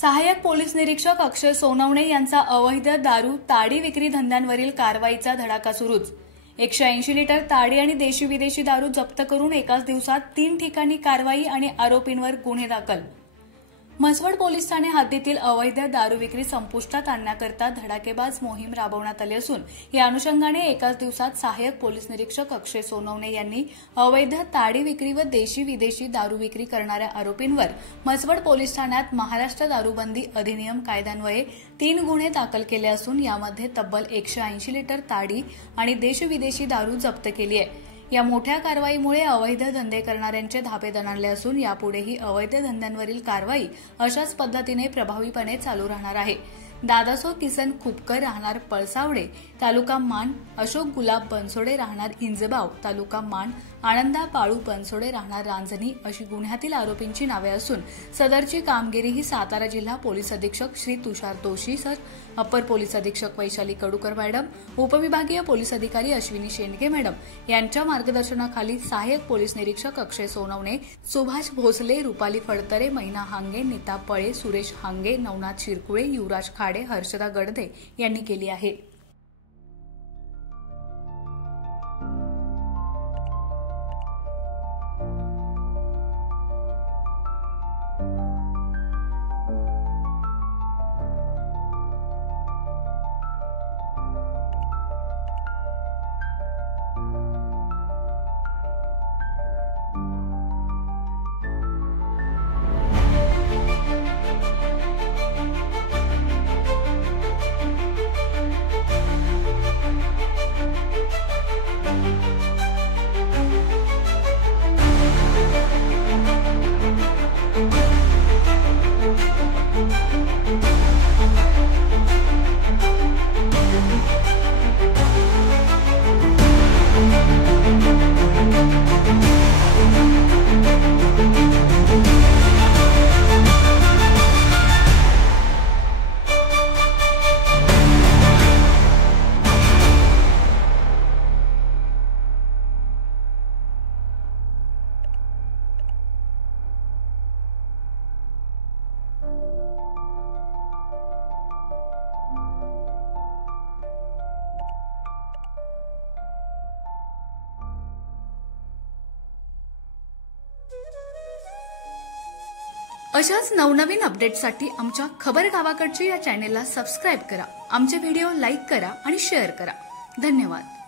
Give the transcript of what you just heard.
सहाय्यक पोलीस निरीक्षक अक्षय सोनवणे यांचा अवैध दारू ताडी विक्री धंद्यांवरील कारवाईचा धडाका सुरूच। 180 लिटर ताडी आणि देशी विदेशी दारू जप्त करून एकाच दिवसात 3 ठिकाणी कारवाई आणि आरोपींवर गुन्हे दाखल। म्हसवड पोलीस ठाणे हद्दीतील अवैध दारू विक्री संपुष्टात आणण्याकरता धडाकेबाज मोहीम राबवण्यात आली असून या अनुषंगाने एकाच दिवसात सहाय्यक पोलीस निरीक्षक अक्षय सोनवणे यांनी अवैध ताडी विक्री व देशी विदेशी दारू विक्री करणाऱ्या आरोपींवर म्हसवड पोलीस ठाण्यात महाराष्ट्र दारूबंदी अधिनियम कायद्यान्वये 3 गुन्हे दाखल केले असून यामध्ये तब्बल 180 लिटर ताडी आणि देशी विदेशी दारू जप्त केली आहे। या मोठ्या कारवाईमुळे अवैध धंदे करणाऱ्यांचे धाबे दणाणले असून यापुढेही अवैध धंद्यांवरील कारवाई अशाच पद्धतीने प्रभावीपणे चालू राहणार आहे। दादासो किसन खुपकर राहणार पळसावडे तालुका मान, अशोक गुलाब बनसोडे राहणार इंजबाव तालुका मान, आनंदा पाळू बनसोडे राहणार रांजणी अशी गुन्ह्यातील आरोपींची नावे असून सदरची कामगिरी ही सातारा जिल्हा पोलीस अधीक्षक Shri Tushar Doshi sir, upper police अधीक्षक वैशाली कडूकर मॅडम, उपविभागीय पोलीस अधिकारी अश्विनी शेंडगे मॅडम यांच्या मार्गदर्शनाखाली सहाय्यक पोलीस निरीक्षक अक्षय सोनवणे, सुभाष भोसले, रुपाली फडतरे, मैना हांगे, नीता पळे, सुरेश हांगे, नवनाथ शिरकुळे, युवराज खाडे, हर्षदा गडदे यांनी केली आहे। अशाच नवनवीन अपडेट्ससाठी आमच्या खबर गावाकडची या चॅनेलला सबस्क्राइब करा, आमचे व्हिडिओ लाईक करा आणि शेअर करा। धन्यवाद।